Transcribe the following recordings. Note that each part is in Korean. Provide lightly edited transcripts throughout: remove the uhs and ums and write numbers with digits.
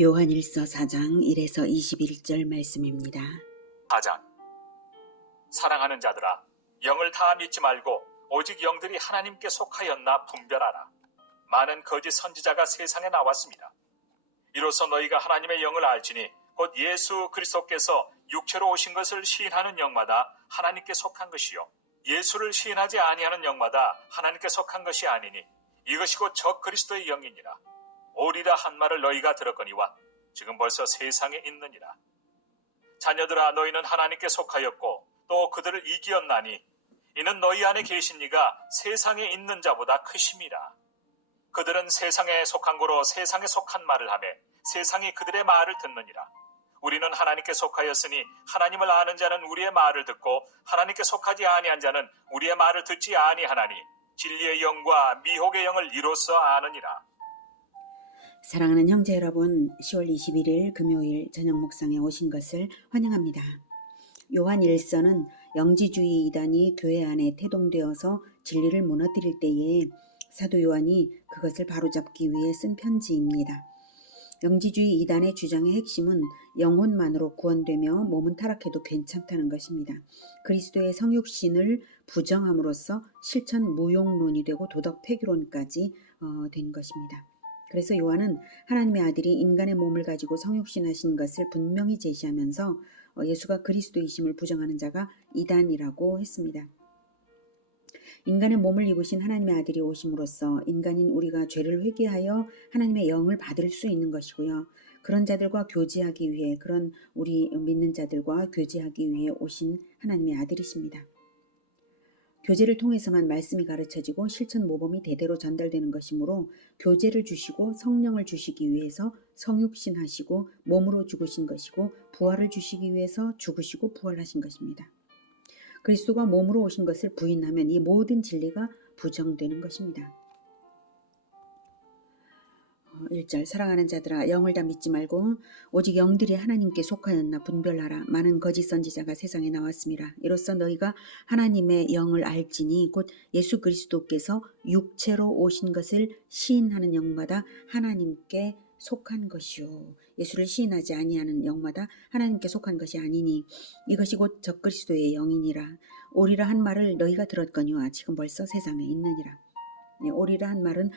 요한일서 4장 1에서 21절 말씀입니다. 4장. 사랑하는 자들아, 영을 다 믿지 말고 오직 영들이 하나님께 속하였나 분별하라. 많은 거짓 선지자가 세상에 나왔습니다. 이로써 너희가 하나님의 영을 알지니 곧 예수 그리스도께서 육체로 오신 것을 시인하는 영마다 하나님께 속한 것이요 예수를 시인하지 아니하는 영마다 하나님께 속한 것이 아니니 이것이 곧 적 그리스도의 영이니라. 오리라 한 말을 너희가 들었거니와 지금 벌써 세상에 있느니라. 자녀들아, 너희는 하나님께 속하였고 또 그들을 이기었나니 이는 너희 안에 계신 이가 세상에 있는 자보다 크심이라. 그들은 세상에 속한 고로 세상에 속한 말을 하며 세상이 그들의 말을 듣느니라. 우리는 하나님께 속하였으니 하나님을 아는 자는 우리의 말을 듣고 하나님께 속하지 아니한 자는 우리의 말을 듣지 아니하나니 진리의 영과 미혹의 영을 이로써 아느니라. 사랑하는 형제 여러분, 10월 21일 금요일 저녁 묵상에 오신 것을 환영합니다. 요한 1서는 영지주의 이단이 교회 안에 태동되어서 진리를 무너뜨릴 때에 사도 요한이 그것을 바로잡기 위해 쓴 편지입니다. 영지주의 이단의 주장의 핵심은 영혼만으로 구원되며 몸은 타락해도 괜찮다는 것입니다. 그리스도의 성육신을 부정함으로써 실천 무용론이 되고 도덕 폐교론까지 된 것입니다. 그래서 요한은 하나님의 아들이 인간의 몸을 가지고 성육신하신 것을 분명히 제시하면서 예수가 그리스도이심을 부정하는 자가 이단이라고 했습니다. 인간의 몸을 입으신 하나님의 아들이 오심으로써 인간인 우리가 죄를 회개하여 하나님의 영을 받을 수 있는 것이고요. 그런 자들과 교제하기 위해, 그런 우리 믿는 자들과 교제하기 위해 오신 하나님의 아들이십니다. 교제를 통해서만 말씀이 가르쳐지고 실천 모범이 대대로 전달되는 것이므로 교제를 주시고 성령을 주시기 위해서 성육신하시고 몸으로 죽으신 것이고 부활을 주시기 위해서 죽으시고 부활하신 것입니다. 그리스도가 몸으로 오신 것을 부인하면 이 모든 진리가 부정되는 것입니다. 1절 사랑하는 자들아, 영을 다 믿지 말고 오직 영들이 하나님께 속하였나 분별하라. 많은 거짓 선지자가 세상에 나왔습니다. 이로써 너희가 하나님의 영을 알지니 곧 예수 그리스도께서 육체로 오신 것을 시인하는 영마다 하나님께 속한 것이요 예수를 시인하지 아니하는 영마다 하나님께 속한 것이 아니니 이것이 곧 적그리스도의 영이니라. 오리라 한 말을 너희가 들었거니와 지금 벌써 세상에 있느니라. 오리라 한 말은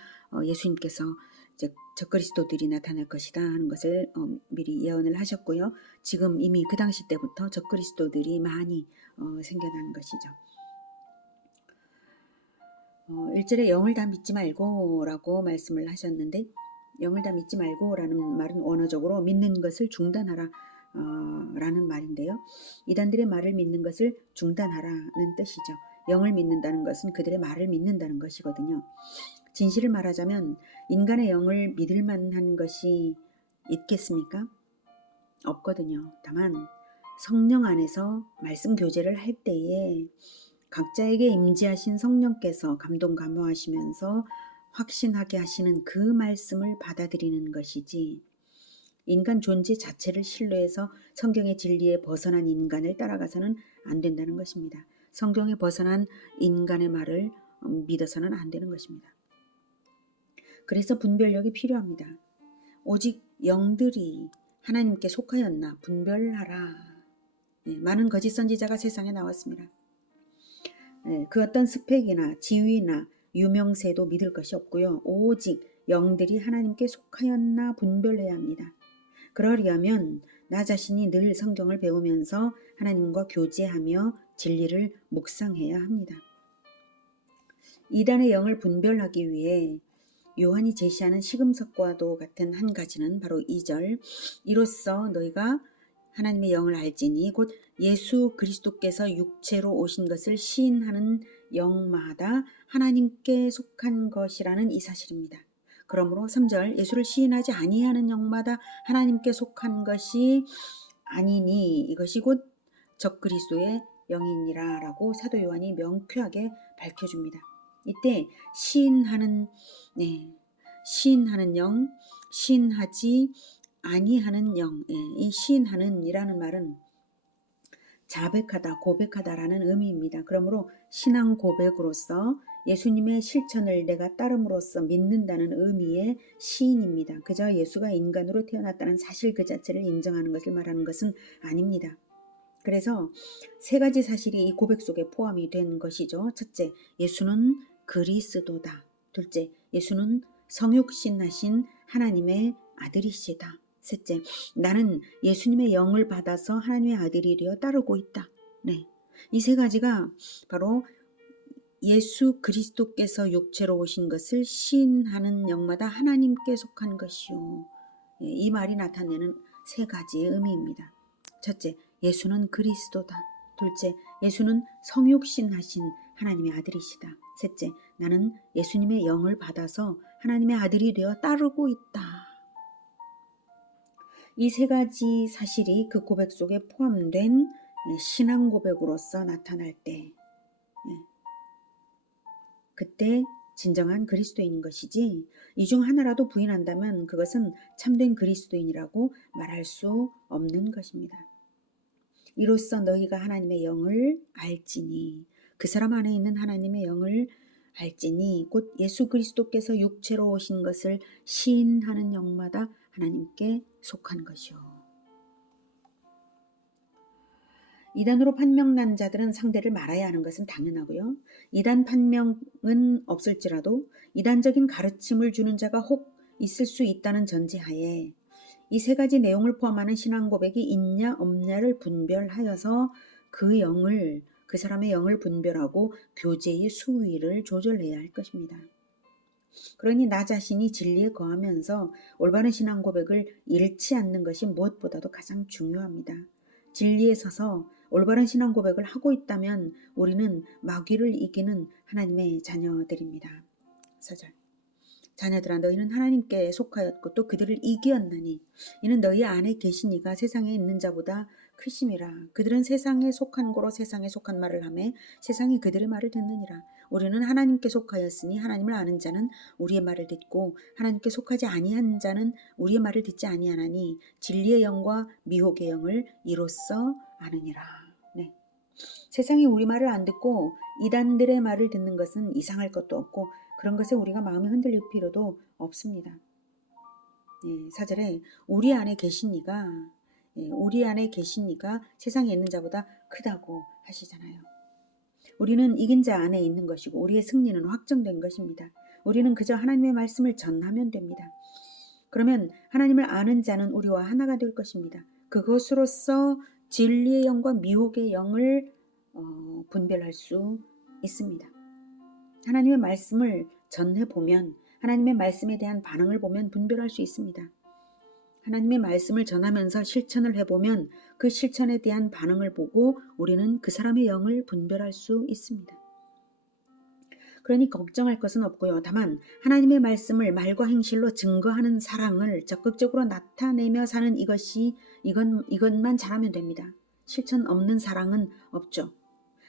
예수님께서 이제 적그리스도들이 나타날 것이다 하는 것을 미리 예언을 하셨고요. 지금 이미 그 당시 때부터 적그리스도들이 많이 생겨나는 것이죠. 1절에 영을 다 믿지 말고 라고 말씀을 하셨는데 영을 다 믿지 말고 라는 말은 언어적으로 믿는 것을 중단하라 라는 말인데요. 이단들의 말을 믿는 것을 중단하라는 뜻이죠. 영을 믿는다는 것은 그들의 말을 믿는다는 것이거든요. 진실을 말하자면 인간의 영을 믿을 만한 것이 있겠습니까? 없거든요. 다만 성령 안에서 말씀 교제를 할 때에 각자에게 임재하신 성령께서 감동 감화하시면서 확신하게 하시는 그 말씀을 받아들이는 것이지 인간 존재 자체를 신뢰해서 성경의 진리에 벗어난 인간을 따라가서는 안 된다는 것입니다. 성경에 벗어난 인간의 말을 믿어서는 안 되는 것입니다. 그래서 분별력이 필요합니다. 오직 영들이 하나님께 속하였나 분별하라. 많은 거짓 선지자가 세상에 나왔습니다. 그 어떤 스펙이나 지위나 유명세도 믿을 것이 없고요. 오직 영들이 하나님께 속하였나 분별해야 합니다. 그러려면 나 자신이 늘 성경을 배우면서 하나님과 교제하며 진리를 묵상해야 합니다. 이단의 영을 분별하기 위해 요한이 제시하는 시금석과도 같은 한 가지는 바로 2절 이로써 너희가 하나님의 영을 알지니 곧 예수 그리스도께서 육체로 오신 것을 시인하는 영마다 하나님께 속한 것이라는 이 사실입니다. 그러므로 3절 예수를 시인하지 아니하는 영마다 하나님께 속한 것이 아니니 이것이 곧 적그리스도의 영이니라 라고 사도 요한이 명쾌하게 밝혀줍니다. 이때 시인하는 영, 시인하지 아니하는 영, 이 시인하는 이라는 말은 자백하다, 고백하다라는 의미입니다. 그러므로 신앙 고백으로서 예수님의 실천을 내가 따름으로써 믿는다는 의미의 시인입니다. 그저 예수가 인간으로 태어났다는 사실 그 자체를 인정하는 것을 말하는 것은 아닙니다. 그래서 세 가지 사실이 이 고백 속에 포함이 된 것이죠. 첫째, 예수는 그리스도다. 둘째, 예수는 성육신하신 하나님의 아들이시다. 셋째, 나는 예수님의 영을 받아서 하나님의 아들이 되어 따르고 있다. 네, 이 세 가지가 바로 예수 그리스도께서 육체로 오신 것을 시인하는 영마다 하나님께 속한 것이요. 이 말이 나타내는 세 가지의 의미입니다. 첫째, 예수는 그리스도다. 둘째, 예수는 성육신하신 하나님의 아들이시다. 셋째, 나는 예수님의 영을 받아서 하나님의 아들이 되어 따르고 있다. 이 세 가지 사실이 그 고백 속에 포함된 신앙 고백으로서 나타날 때, 그때 진정한 그리스도인인 것이지, 이 중 하나라도 부인한다면 그것은 참된 그리스도인이라고 말할 수 없는 것입니다. 이로써 너희가 하나님의 영을 알지니, 그 사람 안에 있는 하나님의 영을 알지니, 곧 예수 그리스도께서 육체로 오신 것을 시인하는 영마다 하나님께 속한 것이요. 이단으로 판명난 자들은 상대를 말아야 하는 것은 당연하고요. 이단 판명은 없을지라도 이단적인 가르침을 주는 자가 혹 있을 수 있다는 전제하에 이 세 가지 내용을 포함하는 신앙 고백이 있냐 없냐를 분별하여서 그 사람의 영을 분별하고 교제의 수위를 조절해야 할 것입니다. 그러니 나 자신이 진리에 거하면서 올바른 신앙 고백을 잃지 않는 것이 무엇보다도 가장 중요합니다. 진리에 서서 올바른 신앙 고백을 하고 있다면 우리는 마귀를 이기는 하나님의 자녀들입니다. 4절. 자녀들아, 너희는 하나님께 속하였고 또 그들을 이기었나니 이는 너희 안에 계신 이가 세상에 있는 자보다 크심이라. 그들은 세상에 속한 고로 세상에 속한 말을 하며 세상이 그들의 말을 듣느니라. 우리는 하나님께 속하였으니 하나님을 아는 자는 우리의 말을 듣고 하나님께 속하지 아니한 자는 우리의 말을 듣지 아니하나니 진리의 영과 미혹의 영을 이로써 아느니라. 네. 세상이 우리 말을 안 듣고 이단들의 말을 듣는 것은 이상할 것도 없고 그런 것에 우리가 마음이 흔들릴 필요도 없습니다. 4절에 우리 안에 계신 이가 세상에 있는 자보다 크다고 하시잖아요. 우리는 이긴 자 안에 있는 것이고 우리의 승리는 확정된 것입니다. 우리는 그저 하나님의 말씀을 전하면 됩니다. 그러면 하나님을 아는 자는 우리와 하나가 될 것입니다. 그것으로써 진리의 영과 미혹의 영을 분별할 수 있습니다. 하나님의 말씀을 전해보면, 하나님의 말씀에 대한 반응을 보면 분별할 수 있습니다. 하나님의 말씀을 전하면서 실천을 해보면 그 실천에 대한 반응을 보고 우리는 그 사람의 영을 분별할 수 있습니다. 그러니 걱정할 것은 없고요. 다만 하나님의 말씀을 말과 행실로 증거하는 사랑을 적극적으로 나타내며 사는 이것만 잘하면 됩니다. 실천 없는 사랑은 없죠.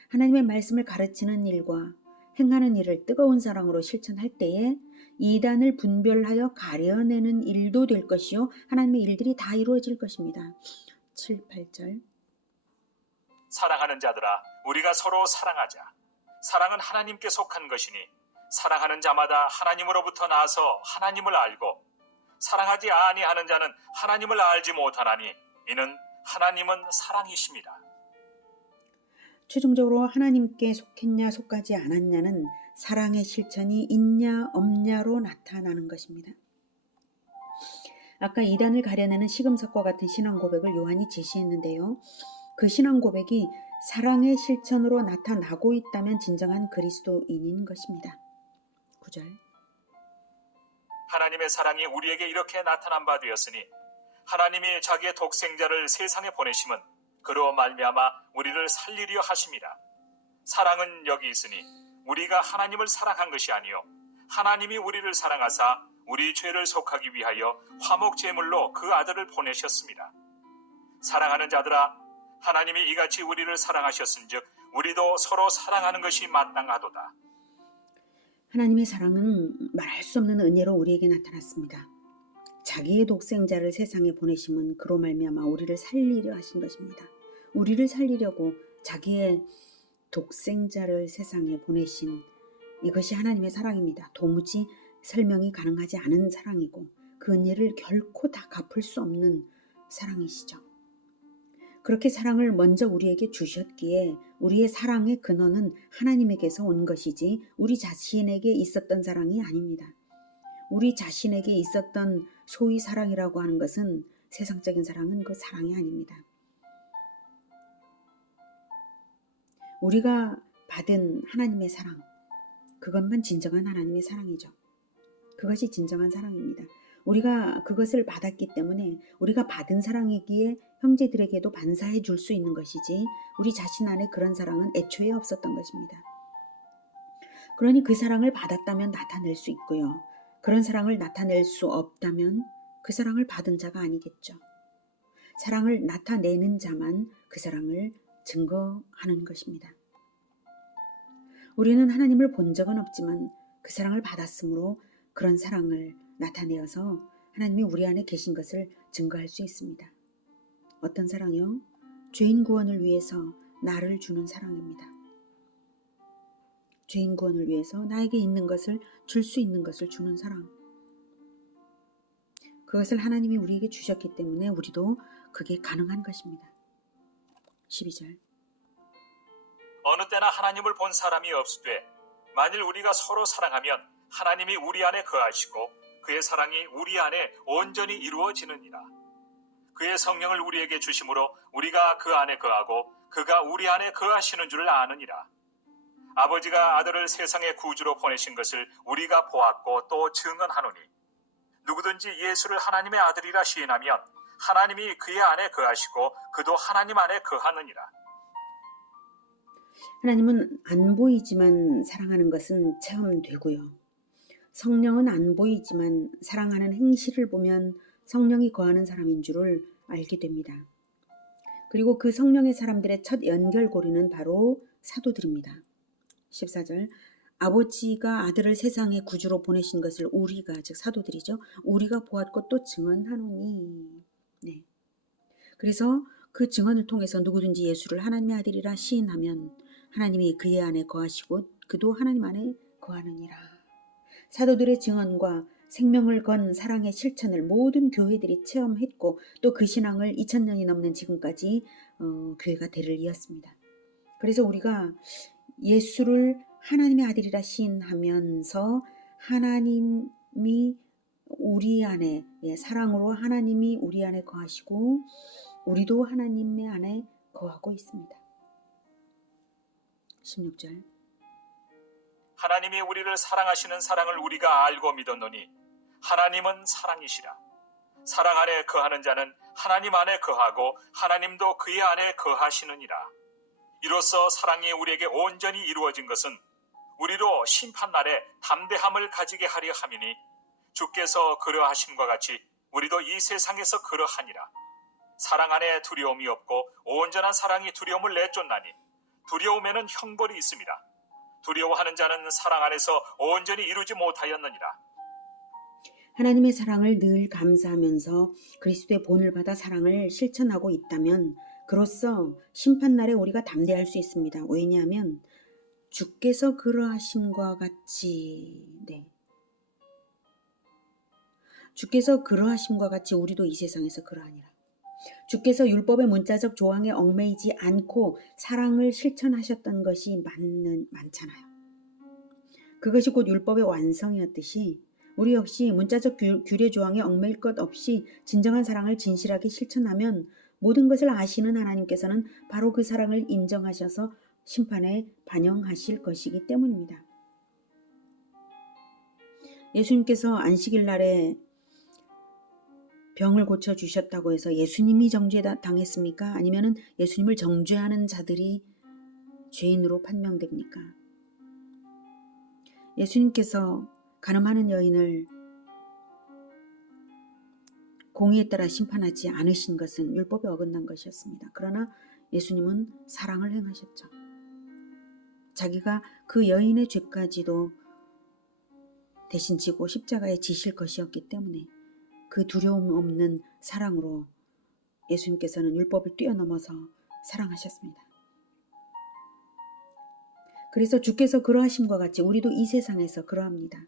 하나님의 말씀을 가르치는 일과 행하는 일을 뜨거운 사랑으로 실천할 때에 이단을 분별하여 가려내는 일도 될 것이요 하나님의 일들이 다 이루어질 것입니다. 7, 8절. 사랑하는 자들아, 우리가 서로 사랑하자. 사랑은 하나님께 속한 것이니 사랑하는 자마다 하나님으로부터 나서 하나님을 알고 사랑하지 아니하는 자는 하나님을 알지 못하나니 이는 하나님은 사랑이십니다. 최종적으로 하나님께 속했냐 속하지 않았냐는 사랑의 실천이 있냐 없냐로 나타나는 것입니다. 아까 이단을 가려내는 시금석과 같은 신앙 고백을 요한이 제시했는데요. 그 신앙 고백이 사랑의 실천으로 나타나고 있다면 진정한 그리스도인인 것입니다. 9절. 하나님의 사랑이 우리에게 이렇게 나타난 바 되었으니 하나님이 자기의 독생자를 세상에 보내심은 그로 말미암아 우리를 살리려 하심이라. 사랑은 여기 있으니 우리가 하나님을 사랑한 것이 아니요 하나님이 우리를 사랑하사 우리 죄를 속하기 위하여 화목 제물로 그 아들을 보내셨습니다. 사랑하는 자들아, 하나님이 이같이 우리를 사랑하셨은즉 우리도 서로 사랑하는 것이 마땅하도다. 하나님의 사랑은 말할 수 없는 은혜로 우리에게 나타났습니다. 자기의 독생자를 세상에 보내심은 그로 말미암아 우리를 살리려 하신 것입니다. 우리를 살리려고 자기의 독생자를 세상에 보내신 이것이 하나님의 사랑입니다. 도무지 설명이 가능하지 않은 사랑이고 그 은혜를 결코 다 갚을 수 없는 사랑이시죠. 그렇게 사랑을 먼저 우리에게 주셨기에 우리의 사랑의 근원은 하나님에게서 온 것이지 우리 자신에게 있었던 사랑이 아닙니다. 우리 자신에게 있었던 소위 사랑이라고 하는 것은 세상적인 사랑은 그 사랑이 아닙니다. 우리가 받은 하나님의 사랑, 그것만 진정한 하나님의 사랑이죠. 그것이 진정한 사랑입니다. 우리가 그것을 받았기 때문에 우리가 받은 사랑이기에 형제들에게도 반사해 줄 수 있는 것이지 우리 자신 안에 그런 사랑은 애초에 없었던 것입니다. 그러니 그 사랑을 받았다면 나타낼 수 있고요. 그런 사랑을 나타낼 수 없다면 그 사랑을 받은 자가 아니겠죠. 사랑을 나타내는 자만 그 사랑을 증거하는 것입니다. 우리는 하나님을 본 적은 없지만 그 사랑을 받았으므로 그런 사랑을 나타내어서 하나님이 우리 안에 계신 것을 증거할 수 있습니다. 어떤 사랑이요? 죄인 구원을 위해서 나를 주는 사랑입니다. 죄인 구원을 위해서 나에게 있는 것을 줄 수 있는 것을 주는 사랑. 그것을 하나님이 우리에게 주셨기 때문에 우리도 그게 가능한 것입니다. 12절. 어느 때나 하나님을 본 사람이 없으되 만일 우리가 서로 사랑하면 하나님이 우리 안에 거하시고 그의 사랑이 우리 안에 온전히 이루어지느니라. 그의 성령을 우리에게 주심으로 우리가 그 안에 거하고 그가 우리 안에 거하시는 줄을 아느니라. 아버지가 아들을 세상의 구주로 보내신 것을 우리가 보았고 또 증언하노니 누구든지 예수를 하나님의 아들이라 시인하면 하나님이 그의 안에 거하시고 그도 하나님 안에 거하느니라. 하나님은 안 보이지만 사랑하는 것은 체험되고요. 성령은 안 보이지만 사랑하는 행실을 보면 성령이 거하는 사람인 줄을 알게 됩니다. 그리고 그 성령의 사람들의 첫 연결고리는 바로 사도들입니다. 14절. 아버지가 아들을 세상의 구주로 보내신 것을 우리가, 즉 사도들이죠. 우리가 보았고 또 증언하노니. 네. 그래서 그 증언을 통해서 누구든지 예수를 하나님의 아들이라 시인하면 하나님이 그의 안에 거하시고 그도 하나님 안에 거하느니라. 사도들의 증언과 생명을 건 사랑의 실천을 모든 교회들이 체험했고 또 그 신앙을 2000년이 넘는 지금까지 교회가 대를 이었습니다. 그래서 우리가 예수를 하나님의 아들이라 시인하면서 하나님이 우리 안에 사랑으로 하나님이 우리 안에 거하시고 우리도 하나님의 안에 거하고 있습니다. 16절. 하나님이 우리를 사랑하시는 사랑을 우리가 알고 믿었노니 하나님은 사랑이시라. 사랑 안에 거하는 자는 하나님 안에 거하고 하나님도 그의 안에 거하시느니라. 이로써 사랑이 우리에게 온전히 이루어진 것은 우리로 심판날에 담대함을 가지게 하려 함이니 주께서 그러하심과 같이 우리도 이 세상에서 그러하니라. 사랑 안에 두려움이 없고 온전한 사랑이 두려움을 내쫓나니 두려움에는 형벌이 있습니다. 두려워하는 자는 사랑 안에서 온전히 이루지 못하였느니라. 하나님의 사랑을 늘 감사하면서 그리스도의 본을 받아 사랑을 실천하고 있다면 그로써 심판날에 우리가 담대할 수 있습니다. 왜냐하면 주께서 그러하심과 같이 주께서 그러하심과 같이 우리도 이 세상에서 그러하니라. 주께서 율법의 문자적 조항에 얽매이지 않고 사랑을 실천하셨던 것이 많잖아요. 그것이 곧 율법의 완성이었듯이 우리 역시 문자적 규례 조항에 얽매일 것 없이 진정한 사랑을 진실하게 실천하면 모든 것을 아시는 하나님께서는 바로 그 사랑을 인정하셔서 심판에 반영하실 것이기 때문입니다. 예수님께서 안식일 날에 병을 고쳐주셨다고 해서 예수님이 정죄당했습니까? 아니면 예수님을 정죄하는 자들이 죄인으로 판명됩니까? 예수님께서 간음하는 여인을 공의에 따라 심판하지 않으신 것은 율법에 어긋난 것이었습니다. 그러나 예수님은 사랑을 행하셨죠. 자기가 그 여인의 죄까지도 대신 지고 십자가에 지실 것이었기 때문에 그 두려움 없는 사랑으로 예수님께서는 율법을 뛰어넘어서 사랑하셨습니다. 그래서 주께서 그러하심과 같이 우리도 이 세상에서 그러합니다.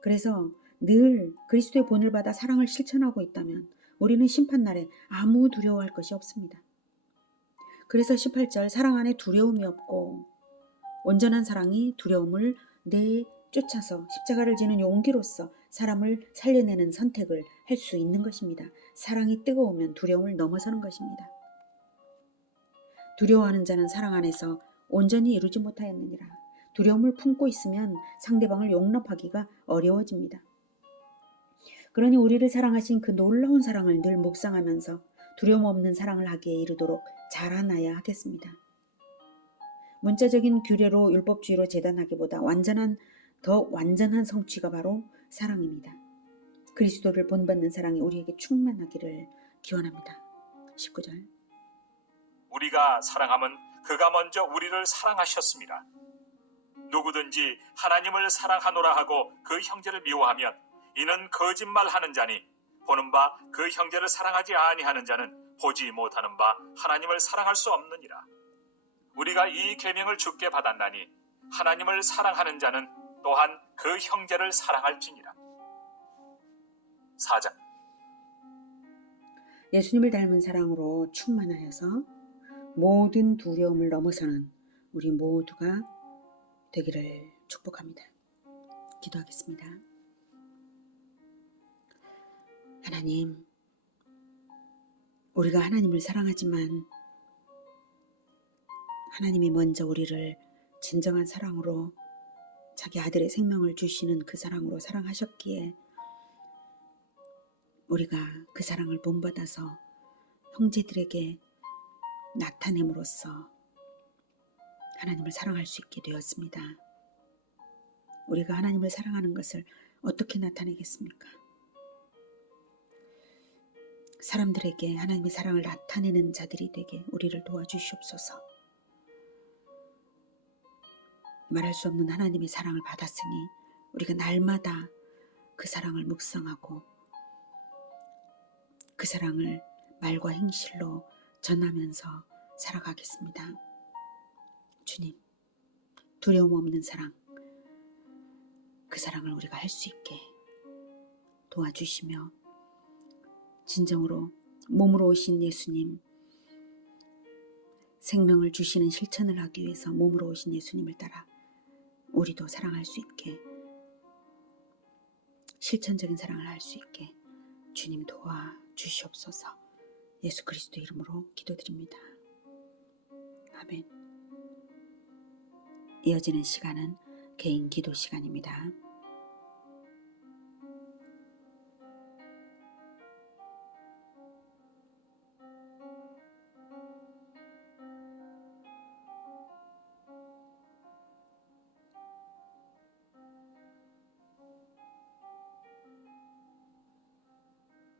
그래서 늘 그리스도의 본을 받아 사랑을 실천하고 있다면 우리는 심판날에 아무 두려워할 것이 없습니다. 그래서 18절 사랑 안에 두려움이 없고 온전한 사랑이 두려움을 내쫓아서 십자가를 지는 용기로서 사람을 살려내는 선택을 할 수 있는 것입니다. 사랑이 뜨거우면 두려움을 넘어서는 것입니다. 두려워하는 자는 사랑 안에서 온전히 이루지 못하였느니라. 두려움을 품고 있으면 상대방을 용납하기가 어려워집니다. 그러니 우리를 사랑하신 그 놀라운 사랑을 늘 묵상하면서 두려움 없는 사랑을 하기에 이르도록 자라나야 하겠습니다. 문자적인 규례로 율법주의로 재단하기보다 더 완전한 성취가 바로 사랑입니다. 그리스도를 본받는 사랑이 우리에게 충만하기를 기원합니다. 19절 우리가 사랑함은 그가 먼저 우리를 사랑하셨습니다. 누구든지 하나님을 사랑하노라 하고 그 형제를 미워하면 이는 거짓말하는 자니 보는 바 그 형제를 사랑하지 아니하는 자는 보지 못하는 바 하나님을 사랑할 수 없느니라. 우리가 이 계명을 주께 받았나니 하나님을 사랑하는 자는 또한 그 형제를 사랑할지니라. 4장 예수님을 닮은 사랑으로 충만하여서 모든 두려움을 넘어서는 우리 모두가 되기를 축복합니다. 기도하겠습니다. 하나님, 우리가 하나님을 사랑하지만 하나님이 먼저 우리를 진정한 사랑으로 자기 아들의 생명을 주시는 그 사랑으로 사랑하셨기에 우리가 그 사랑을 본받아서 형제들에게 나타냄으로써 하나님을 사랑할 수 있게 되었습니다. 우리가 하나님을 사랑하는 것을 어떻게 나타내겠습니까? 사람들에게 하나님의 사랑을 나타내는 자들이 되게 우리를 도와주시옵소서. 말할 수 없는 하나님의 사랑을 받았으니 우리가 날마다 그 사랑을 묵상하고 그 사랑을 말과 행실로 전하면서 살아가겠습니다. 주님, 두려움 없는 사랑, 그 사랑을 우리가 할 수 있게 도와주시며 진정으로 몸으로 오신 예수님, 생명을 주시는 실천을 하기 위해서 몸으로 오신 예수님을 따라 우리도 사랑할 수 있게, 실천적인 사랑을 할 수 있게 주님 도와주시옵소서. 예수 그리스도 이름으로 기도드립니다. 아멘. 이어지는 시간은 개인 기도 시간입니다.